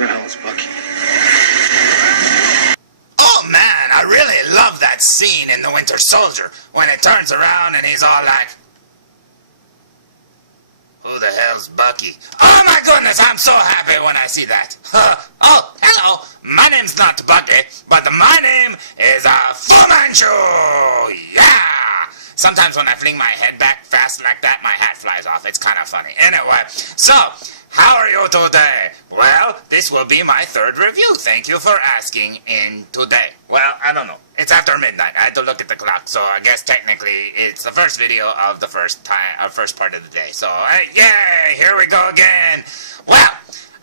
the hell is Bucky? Oh man, I really love that scene in The Winter Soldier when it turns around and he's all like, who the hell's Bucky? Oh my goodness, I'm so happy when I see that. Oh, hello, my name's not Bucky, but my name is Fu Manchu. Yeah! Sometimes when I fling my head back fast like that, my hat flies off. It's kind of funny. Anyway, so, how are you today? Well, this will be my third review. Thank you for asking in today. Well, I don't know. It's after midnight. I had to look at the clock, so I guess technically it's the first video of the first part of the day. So, yay! Here we go again. Well,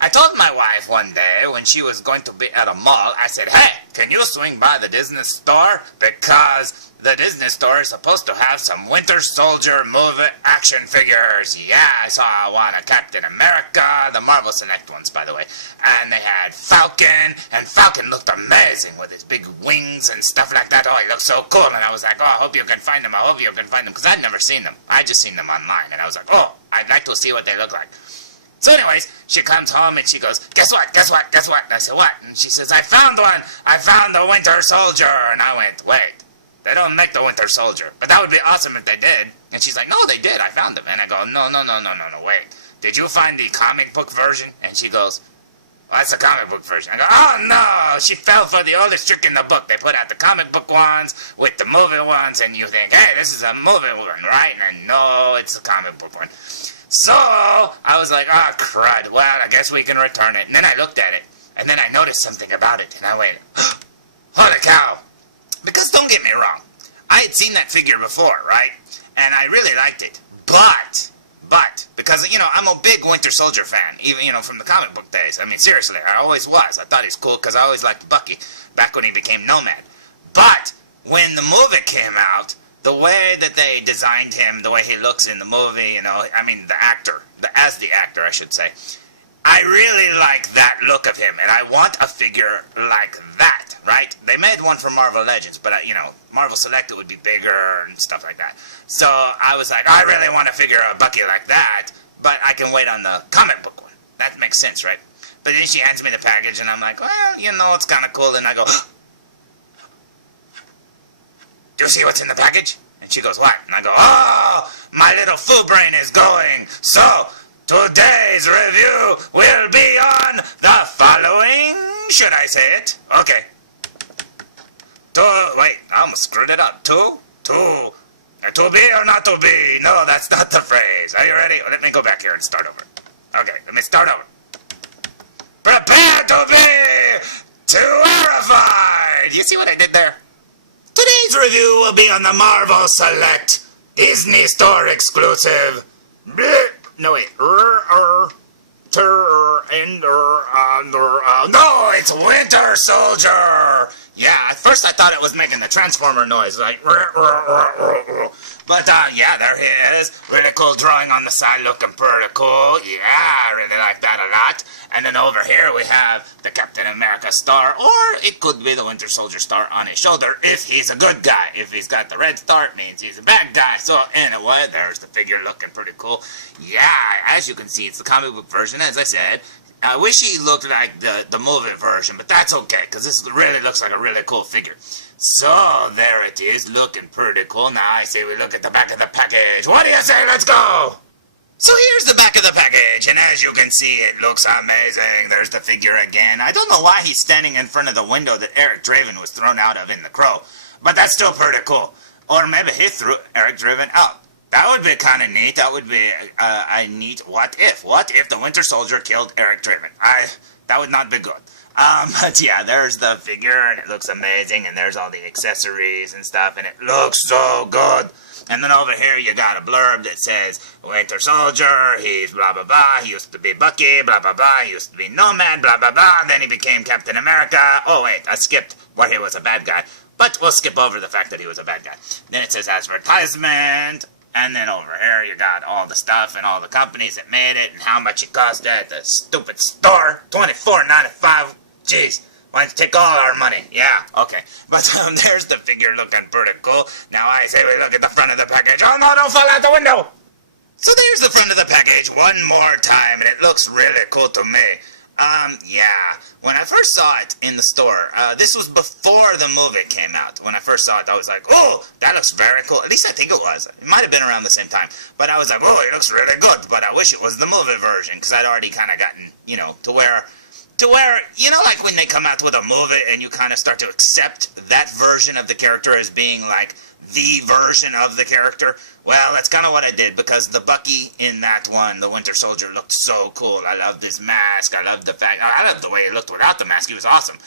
I told my wife one day when she was going to be at a mall, I said, hey, can you swing by the Disney store? Because the Disney store is supposed to have some Winter Soldier movie action figures. Yeah, I saw one of Captain America, the Marvel Select ones, by the way. And they had Falcon, and Falcon looked amazing with his big wings and stuff like that. Oh, he looked so cool. And I was like, oh, I hope you can find them. I hope you can find them. Because I'd never seen them. I just seen them online. And I was like, oh, I'd like to see what they look like. So anyways, she comes home and she goes, guess what, guess what, guess what? And I said, what? And she says, I found one. I found the Winter Soldier. And I went, wait, they don't make the Winter Soldier. But that would be awesome if they did. And she's like, no, they did. I found them. And I go, no, wait. Did you find the comic book version? And she goes, well, that's the comic book version. I go, oh no, she fell for the oldest trick in the book. They put out the comic book ones with the movie ones. And you think, hey, this is a movie one, right? And no, it's a comic book one. So, I was like, oh, crud, well, I guess we can return it. And then I looked at it, and then I noticed something about it, and I went, holy cow. Because don't get me wrong, I had seen that figure before, right? And I really liked it. But, because, you know, I'm a big Winter Soldier fan, even, you know, from the comic book days. I mean, seriously, I always was. I thought he was cool because I always liked Bucky, back when he became Nomad. But, when the movie came out, the way that they designed him, the way he looks in the movie, you know, I mean, the actor, as the actor, I should say, I really like that look of him, and I want a figure like that, right? They made one for Marvel Legends, but, you know, Marvel Select, it would be bigger and stuff like that. So I was like, I really want a figure of Bucky like that, but I can wait on the comic book one. That makes sense, right? But then she hands me the package, and I'm like, well, you know, it's kind of cool, and I go, do you see what's in the package? And she goes, what? And I go, oh, my little foo brain is going. So, today's review will be on the following, should I say it? Okay. Wait, I almost screwed it up. To be or not to be? No, that's not the phrase. Are you ready? Let me go back here and start over. Okay, let me start over. Prepare to be terrified. You see what I did there? Today's review will be on the Marvel Select Disney Store exclusive. No, wait. No, it's Winter Soldier. Yeah, at first I thought it was making the Transformer noise, like. But, yeah, there he is. Really cool drawing on the side, looking pretty cool. Yeah, I really like that a lot. And then over here we have the Captain America star, or it could be the Winter Soldier star on his shoulder if he's a good guy. If he's got the red star, it means he's a bad guy. So, anyway, there's the figure looking pretty cool. Yeah, as you can see, it's the comic book version, as I said. I wish he looked like the movie version, but that's okay, because this really looks like a really cool figure. So, there it is, looking pretty cool. Now I say we look at the back of the package. What do you say? Let's go! So here's the back of the package, and as you can see, it looks amazing. There's the figure again. I don't know why he's standing in front of the window that Eric Draven was thrown out of in The Crow, but that's still pretty cool. Or maybe he threw Eric Draven out. That would be kind of neat. That would be a neat what if. What if the Winter Soldier killed Eric Draven? That would not be good. But yeah, there's the figure, and it looks amazing, and there's all the accessories and stuff, and it looks so good. And then over here you got a blurb that says, Winter Soldier, he's blah blah blah, he used to be Bucky, blah blah blah, he used to be Nomad, blah blah blah, then he became Captain America. Oh wait, I skipped where he was a bad guy, but we'll skip over the fact that he was a bad guy. Then it says advertisement, and then over here you got all the stuff and all the companies that made it and how much it cost at the stupid store, $24.95. Jeez. Why don't you take all our money? Yeah, okay. But there's the figure looking pretty cool. Now I say we look at the front of the package. Oh no, don't fall out the window! So there's the front of the package one more time, and it looks really cool to me. Yeah. When I first saw it in the store, this was before the movie came out. When I first saw it, I was like, oh, that looks very cool. At least I think it was. It might have been around the same time. But I was like, oh, it looks really good. But I wish it was the movie version, because I'd already kind of gotten, to where, like when they come out with a movie and you kind of start to accept that version of the character as being like the version of the character. Well, that's kind of what I did, because the Bucky in that one, the Winter Soldier, looked so cool. I loved his mask. I loved the way he looked without the mask. He was awesome.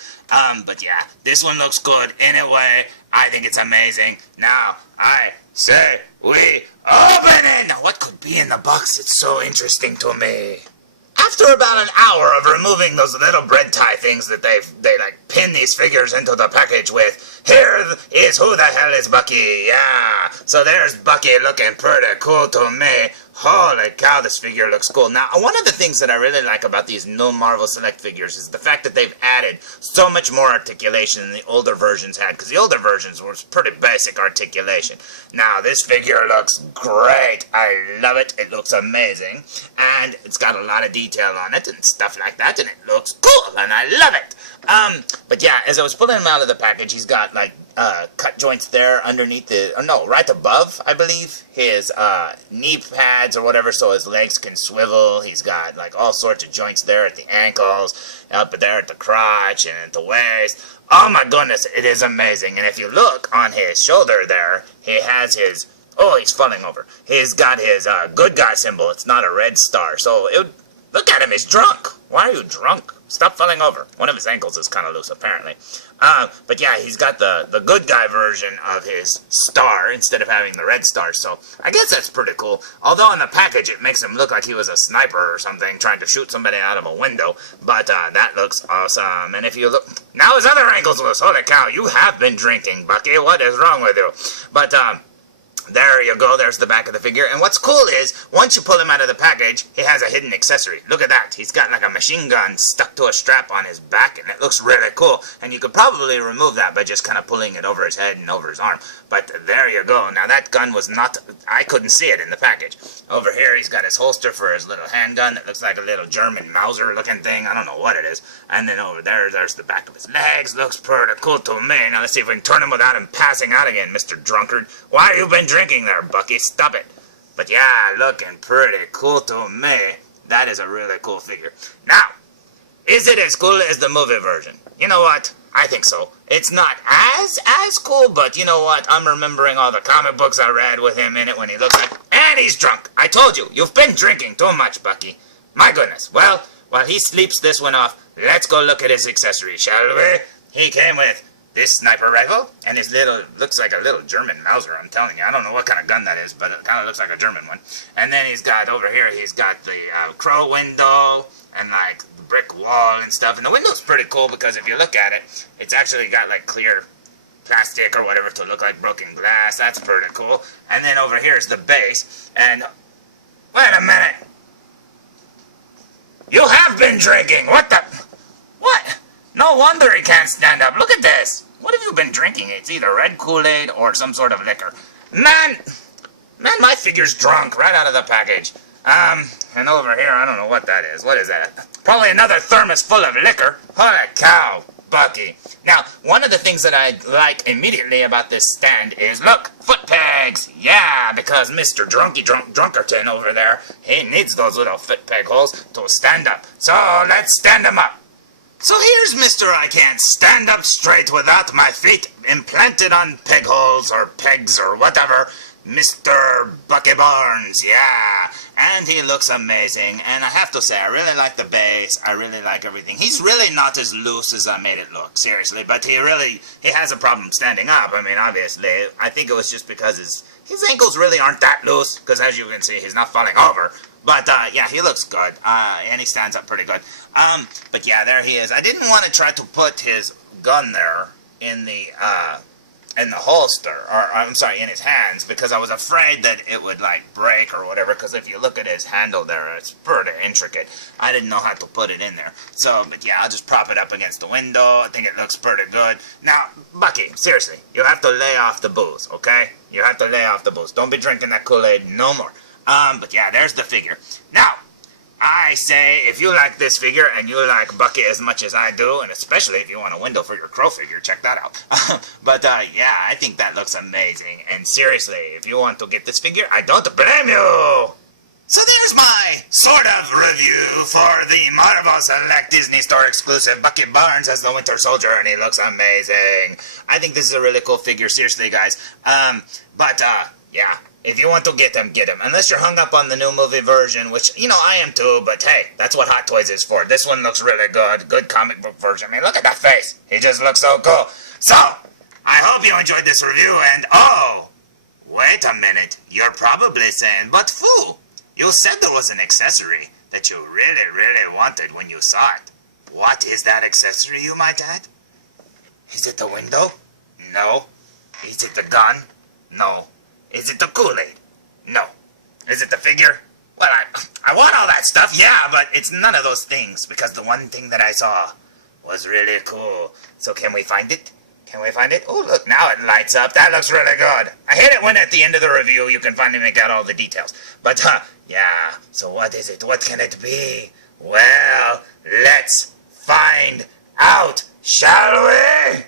But yeah, this one looks good. Anyway, I think it's amazing. Now, I say we open it! Now, what could be in the box? It's so interesting to me. After about an hour of removing those little bread tie things that they like pin these figures into the package with, here is who the hell is Bucky. Yeah, so there's Bucky looking pretty cool to me. Holy cow, this figure looks cool. Now, one of the things that I really like about these new Marvel Select figures is the fact that they've added so much more articulation than the older versions had, because the older versions were pretty basic articulation. Now, this figure looks great. I love it. It looks amazing. And it's got a lot of detail on it and stuff like that, and it looks cool, and I love it. But yeah, as I was pulling him out of the package, he's got, like, cut joints there underneath right above, I believe, his knee pads or whatever, so his legs can swivel. He's got like all sorts of joints there at the ankles, up there at the crotch and at the waist. Oh my goodness, it is amazing. And if you look on his shoulder there, he has his, he's falling over. He's got his good guy symbol. It's not a red star. So look at him, he's drunk. Why are you drunk? Stop falling over. One of his ankles is kind of loose, apparently. But yeah, he's got the good guy version of his star instead of having the red star, so I guess that's pretty cool. Although in the package it makes him look like he was a sniper or something trying to shoot somebody out of a window, but that looks awesome. And if you look, now his other ankle's loose. Holy cow, you have been drinking, Bucky. What is wrong with you? But there you go, there's the back of the figure. And what's cool is, once you pull him out of the package, he has a hidden accessory. Look at that. He's got like a machine gun stuck to a strap on his back, and it looks really cool. And you could probably remove that by just kind of pulling it over his head and over his arm. But there you go. Now that gun was not, I couldn't see it in the package. Over here, he's got his holster for his little handgun that looks like a little German Mauser looking thing. I don't know what it is. And then over there's the back of his legs. Looks pretty cool to me. Now let's see if we can turn him without him passing out again, Mr. Drunkard. Why have you been drinking there, Bucky? Stop it. But yeah, looking pretty cool to me. That is a really cool figure. Now, is it as cool as the movie version? You know what? I think so. It's not as cool, but you know what? I'm remembering all the comic books I read with him in it when he looks like... And he's drunk! I told you, you've been drinking too much, Bucky. My goodness. Well, while he sleeps this one off, let's go look at his accessories, shall we? He came with this sniper rifle, and his little... looks like a little German Mauser, I'm telling you. I don't know what kind of gun that is, but it kind of looks like a German one. And then he's got, over here, he's got the crow window... and like the brick wall and stuff. And the window's pretty cool because if you look at it, it's actually got like clear plastic or whatever to look like broken glass. That's pretty cool. And then over here is the base. And wait a minute. You have been drinking. What the? What? No wonder he can't stand up. Look at this. What have you been drinking? It's either red Kool-Aid or some sort of liquor. Man, my figure's drunk right out of the package. And over here, I don't know what that is. What is that? Probably another thermos full of liquor. Holy cow, Bucky. Now, one of the things that I like immediately about this stand is, look, foot pegs. Yeah, because Mr. Drunkerton over there, he needs those little foot peg holes to stand up. So, let's stand him up. So here's Mr. I can't stand up straight without my feet implanted on peg holes or pegs or whatever. Mr. Bucky Barnes, yeah, and he looks amazing, and I have to say, I really like the base, I really like everything. He's really not as loose as I made it look, seriously, but he has a problem standing up. I mean, obviously, I think it was just because his ankles really aren't that loose, because as you can see, he's not falling over, but, yeah, he looks good, and he stands up pretty good. But yeah, there he is. I didn't want to try to put his gun there in the holster, or I'm sorry, in his hands, because I was afraid that it would like break or whatever, because if you look at his handle there, it's pretty intricate. I didn't know how to put it in there. So, but yeah, I'll just prop it up against the window. I think it looks pretty good. Now, Bucky, seriously, you have to lay off the booze, okay? You have to lay off the booze. Don't be drinking that Kool-Aid no more. But yeah, there's the figure. Now, I say, if you like this figure and you like Bucky as much as I do, and especially if you want a window for your crow figure, check that out. But yeah, I think that looks amazing. And seriously, if you want to get this figure, I don't blame you. So there's my sort of review for the Marvel Select Disney Store exclusive Bucky Barnes as the Winter Soldier, and he looks amazing. I think this is a really cool figure, seriously, guys. Yeah. If you want to get him, get him. Unless you're hung up on the new movie version, which, you know, I am too, but hey, that's what Hot Toys is for. This one looks really good. Good comic book version. I mean, look at that face. He just looks so cool. So, I hope you enjoyed this review, and oh, wait a minute. You're probably saying, but Foo, you said there was an accessory that you really, really wanted when you saw it. What is that accessory, you might add? Is it the window? No. Is it the gun? No. Is it the Kool-Aid? No. Is it the figure? Well, I want all that stuff, yeah, but it's none of those things, because the one thing that I saw was really cool. So can we find it? Can we find it? Oh, look, now it lights up. That looks really good. I hate it when at the end of the review you can finally make out all the details. But, yeah, so what is it? What can it be? Well, let's find out, shall we?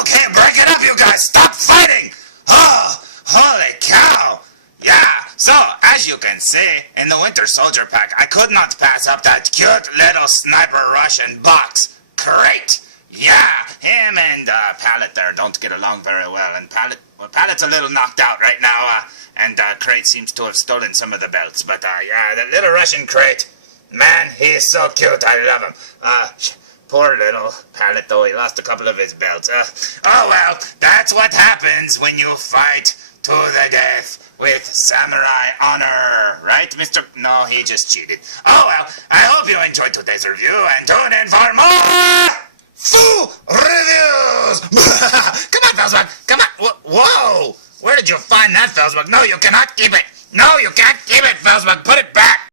Okay, break it up, you guys. Stop fighting. Oh, holy cow. Yeah, so, as you can see, in the Winter Soldier pack, I could not pass up that cute little sniper Russian box. Great. Yeah, him and Pallet there don't get along very well, and Pallet's a little knocked out right now, and Crate seems to have stolen some of the belts, but yeah, that little Russian Crate, man, he's so cute, I love him. Poor little Pallet, though, he lost a couple of his belts. Oh well, that's what happens when you fight to the death with samurai honor, right, Mr. No, he just cheated. Oh well, I hope you enjoyed today's review, and tune in for more Foo Reviews! Come on, felzbug, come on! Whoa! Where did you find that, felzbug? No, you cannot keep it! No, you can't keep it, felzbug! Put it back!